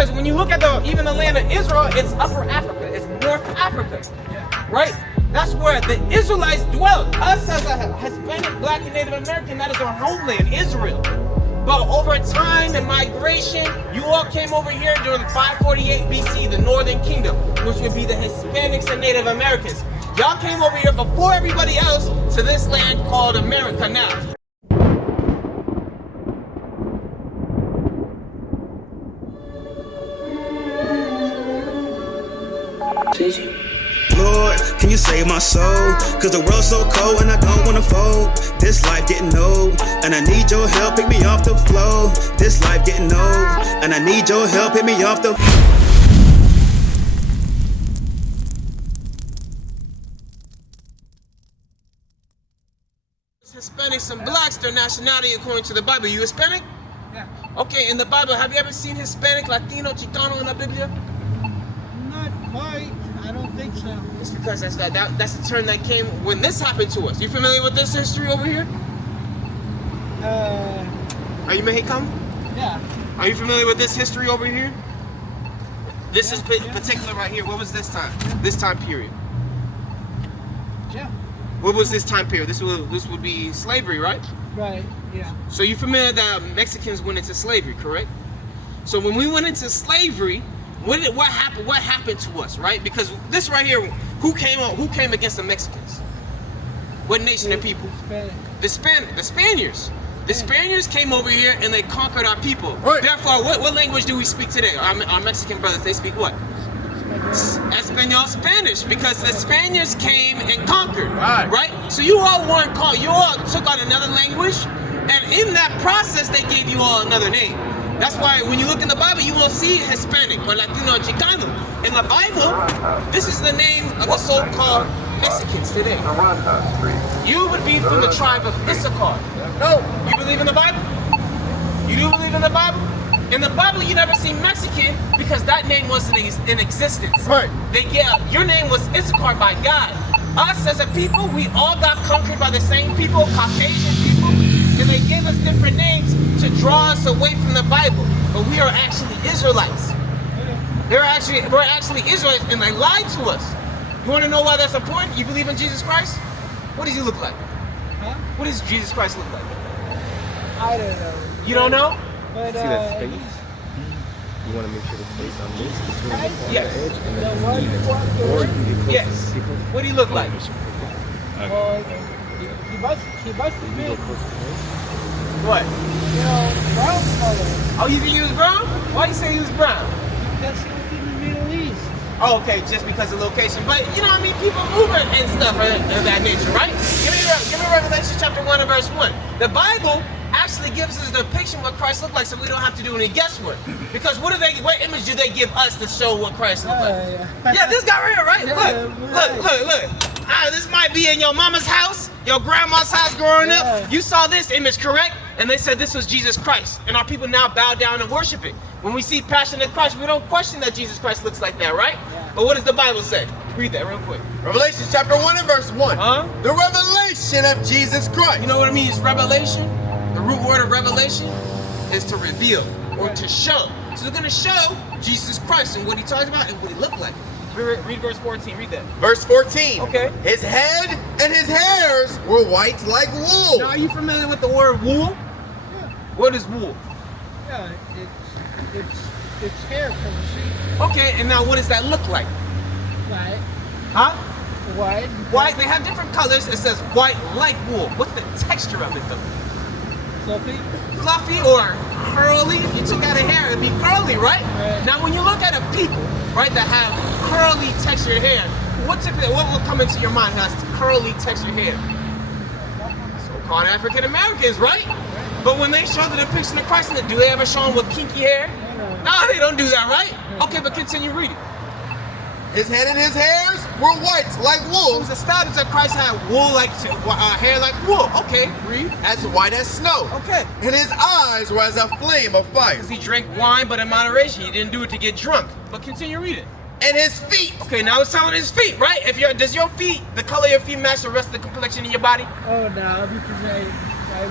Because when you look at even the land of Israel, it's Upper Africa, it's North Africa, right? That's where the Israelites dwell. Us as a Hispanic, Black, and Native American, that is our homeland, Israel. But over time and migration, you all came over here during 548 BC, the Northern Kingdom, which would be the Hispanics and Native Americans. Y'all came over here before everybody else to this land called America now. Lord, can you save my soul? Cause the world's so cold and I don't wanna fold. This life getting old, and I need your help, pick me off the floor. This life getting old, and I need your help, pick me off the Hispanics and blacks, their nationality according to the Bible. You Hispanic? Yeah. Okay, in the Bible, have you ever seen Hispanic, Latino, Chicano in the Biblia? Not quite. I don't think so. It's because that's the term that came when this happened to us. You familiar with this history over here? Are you Mexican? Yeah. Are you familiar with this history over here? This is particular right here. What was this time? This time period. Yeah. What was this time period? This would be slavery, right? Right. Yeah. So you familiar that Mexicans went into slavery, correct? So when we went into slavery, what happened? What happened to us, right? Because this right here, who came against the Mexicans? What nation and people? Hispanic. The Spaniards. The Spaniards came over here and they conquered our people. Right. Therefore, what language do we speak today? Our Mexican brothers, they speak what? Espanol, Spanish, because the Spaniards came and conquered, right? So you all weren't called, you all took on another language, and in that process, they gave you all another name. That's why when you look in the Bible, you will see Hispanic or Latino or Chicano. In the Bible, this is the name of the so-called Mexicans today. You would be from the tribe of Issachar. No, you believe in the Bible? You do believe in the Bible? In the Bible, you never see Mexican because that name wasn't in existence. Right. Your name was Issachar by God. Us as a people, we all got conquered by the same people, Caucasian people, and they gave us different names to draw us away from the Bible. But we are actually Israelites. We're actually Israelites, and they lied to us. You want to know why that's important? You believe in Jesus Christ? What does he look like? Huh? What does Jesus Christ look like? I don't know. You don't know? But See that space? You want to make sure the space on this is between Right. the Yes. edge and the then one you walk or over. you get close. Yes. Get close. What do you look like? Well, he must have been, What? brown color. Oh, you think he was brown? Why you say he was brown? Because he was in the Middle East. Oh, okay, just because of location. But you know what I mean? People moving and stuff of that nature, right? Give me Revelation chapter 1 and verse 1. The Bible actually gives us a depiction of what Christ looked like, so we don't have to do any guesswork. Because what image do they give us to show what Christ looked like? Yeah, this guy right here, right? Look. This might be in your mama's house, your grandma's house growing up. You saw this image, correct? And they said this was Jesus Christ. And our people now bow down and worship it. When we see Passion of Christ, we don't question that Jesus Christ looks like that, right? But what does the Bible say? Read that real quick. Revelation chapter 1 and verse 1. Huh? The revelation of Jesus Christ. You know what it means, revelation? The root word of revelation is to reveal or to show. So they're going to show Jesus Christ and what he talked about and what he looked like. Read verse 14, read that. Verse 14. Okay. His head and his hairs were white like wool. Now, are you familiar with the word wool? Yeah. What is wool? Yeah, it's hair from a sheep. Okay, and now what does that look like? White. Huh? White. White, they have different colors. It says white like wool. What's the texture of it though? Fluffy. Fluffy or curly? If you took out a hair, it'd be curly, right? Right. Now, when you look at a people, right, that have curly textured hair, what will come into your mind has curly textured hair? So-called African Americans, right? But when they show the depiction of Christ, do they ever show them with kinky hair? No, they don't do that, right? Okay, but continue reading. His head and his hairs were white like It wool, was established that Christ had wool like hair like wool. Okay, read. as white as snow. Okay. And his eyes were as a flame of fire. Because he drank wine, but in moderation. He didn't do it to get drunk. But continue reading. And his feet. Okay, now it's telling his feet, right? Does your feet, the color of your feet match the rest of the complexion in your body? Oh no, because I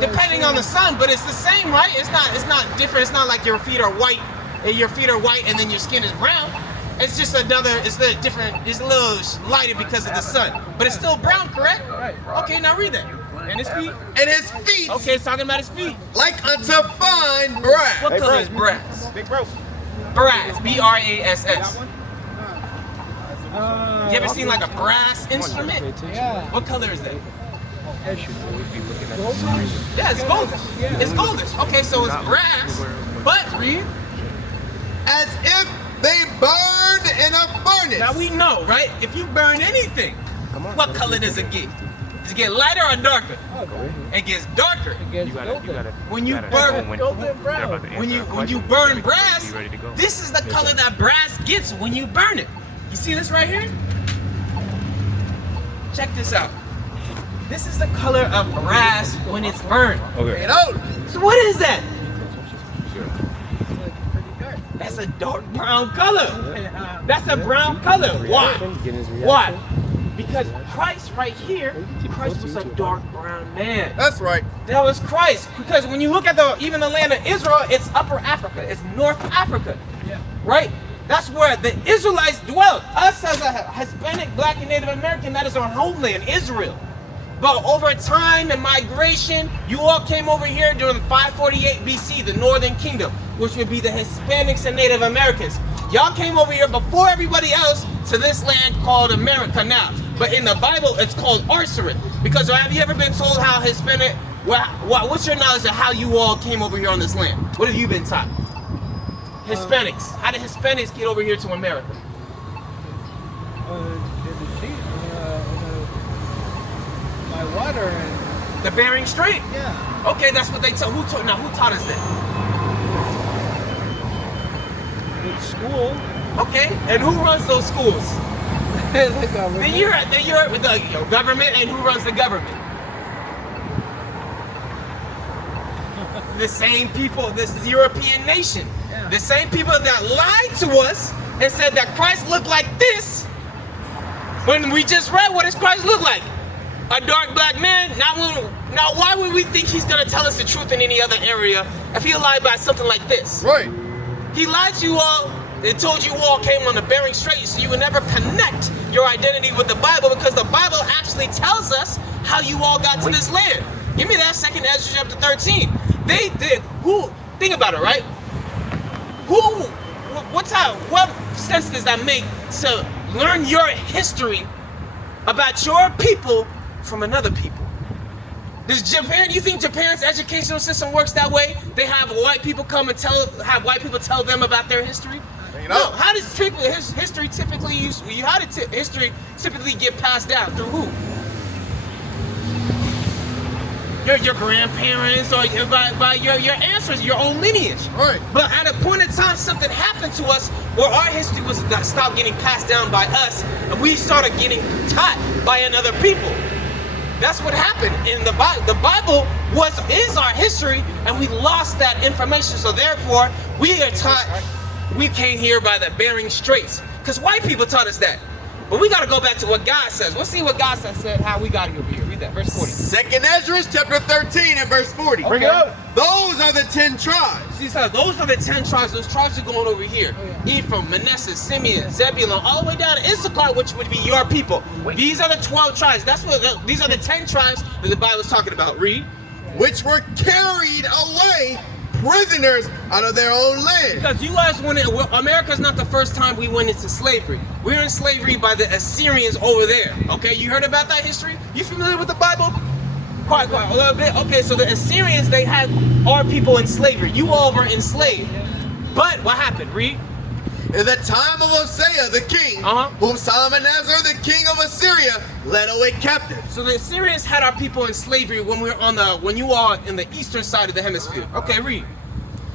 Depending on the sun, but it's the same, right? It's not different. It's not like your feet are white and your feet are white and then your skin is brown. It's just another, it's a little lighter because of the sun. But it's still brown, correct? Right. Okay, now read that. And his feet? And his feet, Okay, it's talking about his feet. like unto fine brass. What color is brass? Big bro. Brass, B-R-A-S-S. Uh, You ever seen like a brass instrument? Yeah. What color is that? Golden? Yeah, it's golden. It's golden. Okay, so it's brass, but read. As if they burned in a furnace. Now we know, right? If you burn anything, what color does it get? Does it get lighter or darker? It gets darker. When you burn, when you burn brass, this is the color that brass gets when you burn it. You see this right here? Check this out. This is the color of brass when it's burned. You know, So what is that? That's a dark brown color. That's a brown color. Why? Why? Because Christ right here, Christ was a dark brown man. that's right. That was Christ. Because when you look at even the land of Israel, it's Upper Africa. It's North Africa. Right? That's where the Israelites dwelt. Us as a Hispanic, Black, and Native American, that is our homeland, Israel. But over time and migration, you all came over here during 548 BC, the Northern Kingdom, which would be the Hispanics and Native Americans. Y'all came over here before everybody else to this land called America now. But in the Bible, it's called Arsarit. Because have you ever been told how Hispanic, what's your knowledge of how you all came over here on this land? What have you been taught? Hispanics. How did Hispanics get over here to America? By water and The Bering Strait. yeah. Okay, that's what they taught. Who taught us that? With school. Okay, and who runs those schools? The government. Then you're with the government, and who runs the government? The same people. This is European nation. Yeah. The same people that lied to us and said that Christ looked like this. When we just read, what does Christ look like? A dark black man. Now, why would we think he's gonna tell us the truth in any other area if he lied about something like this? Right. He lied to you all and told you all came on the Bering Strait, so you would never connect your identity with the Bible, because the Bible actually tells us how you all got to this land. Give me that, 2nd Ezra chapter 13. They did. Think about it, right? What sense does that make to learn your history about your people from another people? Does Japan, you think Japan's educational system works that way? They have white people come and have white people tell them about their history? You know. No. How does history typically history typically get passed down through who? Your grandparents, or by your ancestors, your own lineage. Right. But at a point in time, something happened to us where our history was stopped getting passed down by us, and we started getting taught by another people. That's what happened in the Bible. The Bible is our history, and we lost that information. So therefore, we are taught. We came here by the Bering Straits, because white people taught us that. But we got to go back to what God says. Let's see what God said, how we got over here. Read that, verse 40. 2nd Ezra chapter 13 and verse 40. Bring it up. Those are the 10 tribes. See, so those are the 10 tribes. Those tribes are going over here. Ephraim, Manasseh, Simeon, Zebulun, all the way down to Issachar, which would be your people. These are the 12 tribes. These are the 10 tribes that the Bible is talking about. Read. Which were carried away prisoners out of their own land. Because you guys America's not the first time we went into slavery. We were in slavery by the Assyrians over there. Okay, you heard about that history? You familiar with the Bible? Quite, a little bit. Okay, so the Assyrians, they had our people in slavery. You all were enslaved. But what happened? Read. In the time of Hosea the king, whom Salmanassar the king of Assyria led away captive. So the Assyrians had our people in slavery when you are in the eastern side of the hemisphere. Okay, read.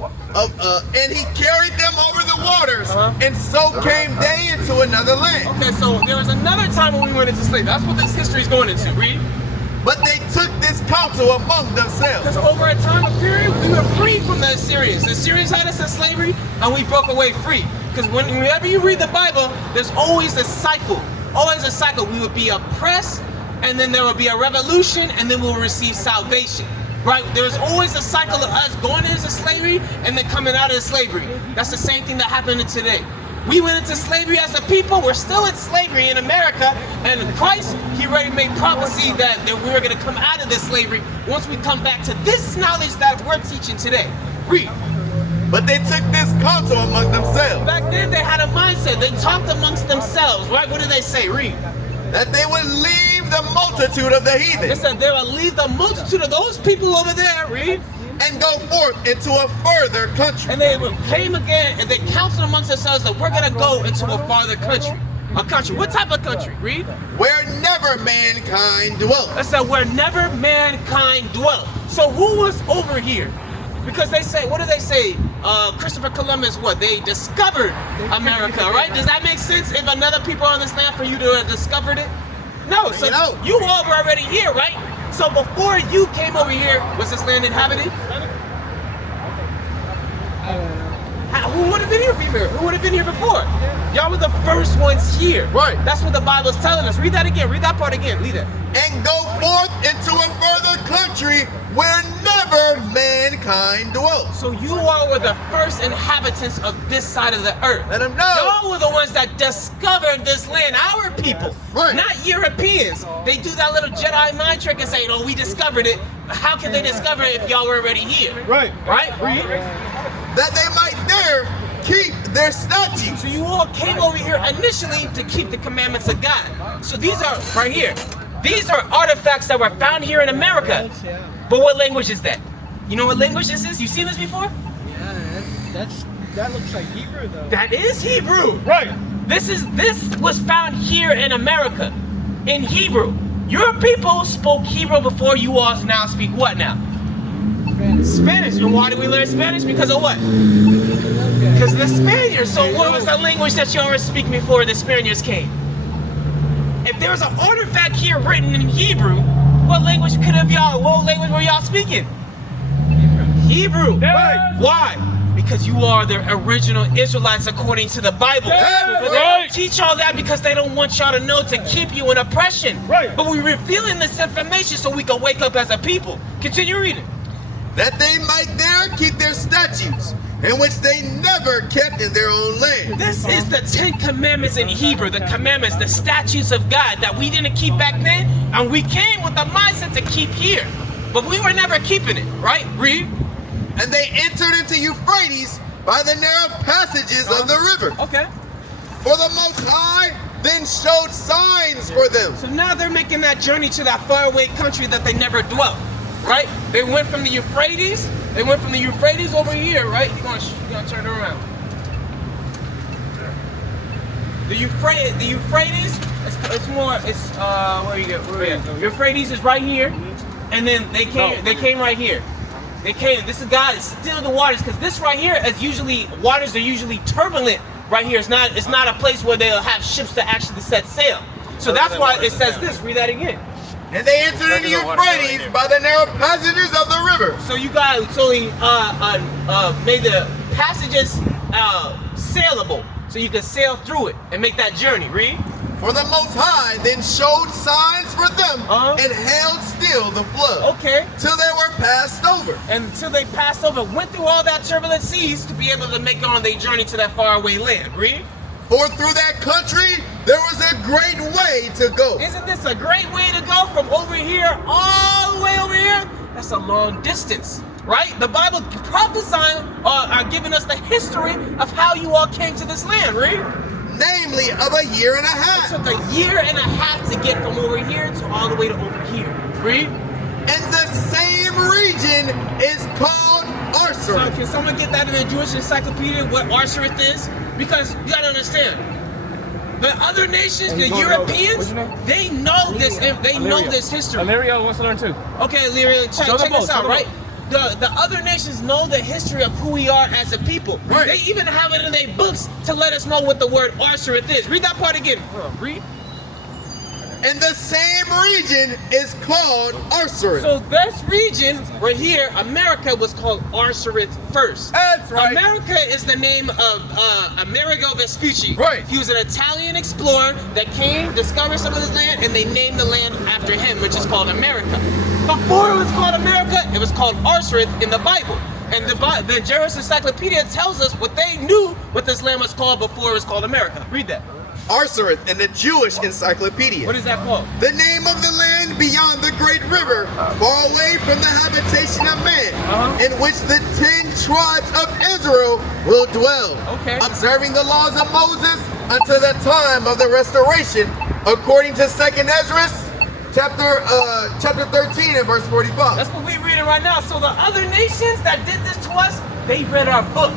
And he carried them over the waters, and so came they into another land. Okay, so there was another time when we went into slavery. That's what this history is going into. Read. But they took this counsel among themselves. Because over a time period, we were free from the Assyrians. The Assyrians had us in slavery, and we broke away free. Because whenever you read the Bible, there's always a cycle. Always a cycle. We would be oppressed, and then there will be a revolution, and then we'll receive salvation. right? There's always a cycle of us going into slavery and then coming out of slavery. That's the same thing that happened today. We went into slavery as a people. We're still in slavery in America. And Christ, he already made prophecy that we were going to come out of this slavery once we come back to this knowledge that we're teaching today. Read. But they took this counsel among themselves. Back then they had a mindset. They talked amongst themselves, right? What did they say? Read. That they would leave the multitude of the heathen. They said they will leave the multitude of those people over there. Read. And go forth into a further country. And they came again and they counseled amongst themselves that we're going to go into a farther country. A country. What type of country? Read. Where never mankind dwelt. They said where never mankind dwelt. So who was over here? Because they say, what do they say? Christopher Columbus, what? They discovered America, right? Does that make sense if another people on this land for you to have discovered it? No, so you all were already here, right? So before you came over here, was this land inhabited? Who would have been here? Who would have been here before? Y'all were the first ones here. Right. That's what the Bible's telling us. Read that again. Read that part again. Read it. And go forth into a further country where never mankind dwelt. So you all were the first inhabitants of this side of the earth. Let them know. Y'all were the ones that discovered this land, our people, Right. not Europeans. They do that little Jedi mind trick and say, "Oh, we discovered it." How can they discover it if y'all were already here? Right. Right? Read. That they might there keep their statutes. So you all came over here initially to keep the commandments of God. So these are right here. These are artifacts that were found here in America. But what language is that? You know what language this is? You seen this before? Yeah, that looks like Hebrew though. That is Hebrew. Right. This was found here in America, in Hebrew. Your people spoke Hebrew before you all now speak what now? Spanish. And why did we learn Spanish? Because of what? Because the Spaniards. So what was the language that y'all were speaking before the Spaniards came? If there was an artifact here written in Hebrew, what language what language were y'all speaking? Hebrew. Right. Why? Because you are the original Israelites according to the Bible. Yeah, But they don't teach all that because they don't want y'all to know to keep you in oppression. Right. But we're revealing this information so we can wake up as a people. Continue reading. That they might there keep their statutes, in which they never kept in their own land. This is the 10 commandments in Hebrew, the commandments, the statutes of God that we didn't keep back then, and we came with the mindset to keep here. But we were never keeping it, right? Read. And they entered into Euphrates by the narrow passages of the river. Okay. For the Most High then showed signs for them. So now they're making that journey to that faraway country that they never dwelt, right? They went from the Euphrates. They went from the Euphrates over here, right? You're gonna turn it around. The Euphrates, where you go? Euphrates is right here, and then they came right here. They came. This is God. It's still the waters, because this right here is waters are usually turbulent. Right here, it's not a place where they'll have ships to actually set sail. So that's why it says this. Read that again. And they entered into Euphrates by the narrow passages of the river. So you guys, he made the passages sailable, so you can sail through it and make that journey. Read. For the Most High then showed signs for them and held still the flood. Okay. Till they were passed over. And until they passed over, went through all that turbulent seas to be able to make on their journey to that faraway land. Read. For through that country there was a great way to go. Isn't this a great way to go from over here all the way over here? That's a long distance, right? The Bible prophesying are giving us the history of how you all came to this land. Read. Namely of a year and a half. It took a year and a half to get from over here to all the way to over here. Read. And the same region is called Arsath. So can someone get that in the Jewish encyclopedia, what Arsath is? Because you gotta understand, the other nations, the Europeans, they know this. They know this history. Lyria wants to learn too. Okay, Lyria, check this out, right? The other nations know the history of who we are as a people. Right. They even have it in their books to let us know what the word Arsath is. Read that part again. Read. And the same region is called Arsath. So this region right here, America, was called Arsath first. That's right. America is the name of Amerigo Vespucci. Right. He was an Italian explorer that came, discovered some of this land, and they named the land after him, which is called America. Before it was called America, it was called Arsareth in the Bible. And the Jewish Encyclopedia tells us what they knew what this land was called before it was called America. Read that. Arsareth in the Jewish Encyclopedia. What is that called? The name of the land beyond the great river, far away from the habitation of man, in which the 10 tribes of Israel will dwell, observing the laws of Moses until the time of the restoration, according to 2nd Ezra, chapter 13 and verse 45. That's what we're reading right now. So the other nations that did this to us, they read our book.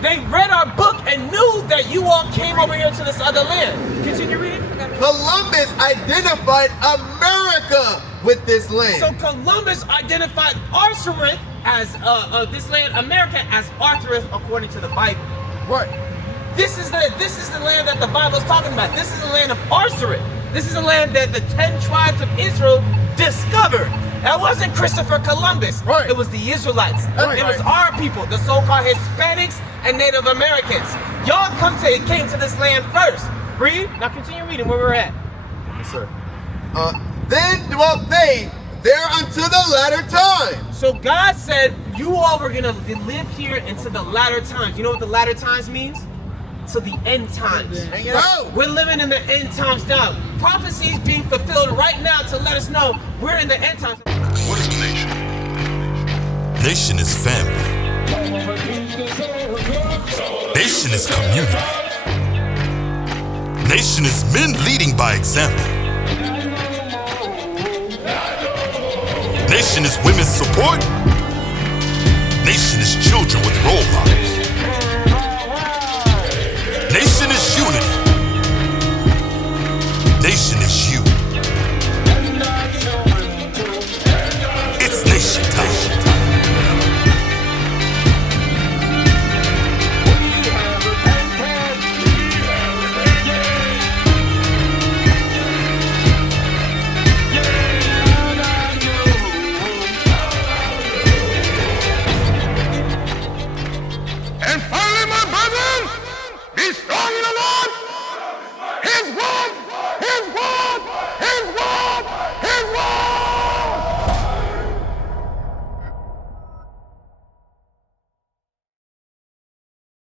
They read our book and knew that you all came over here to this other land. Continue reading. Columbus identified America with this land. So Columbus identified Arsareth as this land, America, as Arsareth according to the Bible. Right. This is the land that the Bible is talking about. This is the land of Arsareth. This is the land that the 10 tribes of Israel discovered. That wasn't Christopher Columbus. Right. It was the Israelites. Right. It was our people, the so-called Hispanics and Native Americans. Y'all came to this land first. Read. Now continue reading where we're at. Yes, sir. Then dwelt they there until the latter time. So God said, you all were going to live here into the latter times. You know what the latter times means? To the end times. Bro. We're living in the end times now. Prophecies being fulfilled right now to let us know we're in the end times. What is a nation? Nation is family. Nation is community. Nation is men leading by example. Nation is women's support. Nation is children with role models.